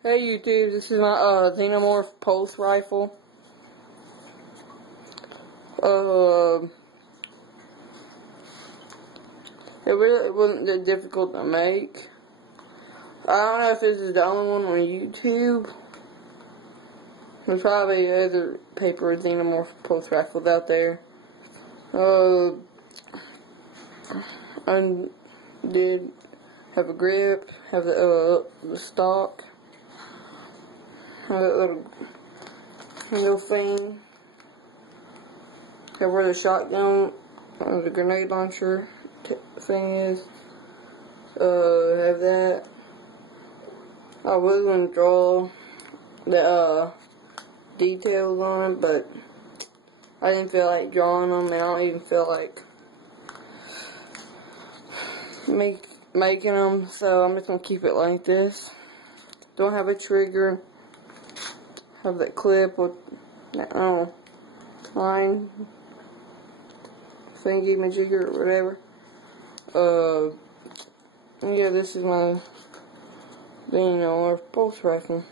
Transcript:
Hey YouTube, this is my Xenomorph pulse rifle. It really wasn't that difficult to make. I don't know if this is the only one on YouTube. There's probably other paper Xenomorph pulse rifles out there. I did have a grip, have the stock. That little thing. Have where the shotgun or the grenade launcher thing is. Have that. I was going to draw the details on it, but I didn't feel like drawing them, and I don't even feel like making them, so I'm just going to keep it like this. Don't have a trigger. Have that clip with line thingy majigger or whatever. Yeah, this is my Xenomorph pulse rifle.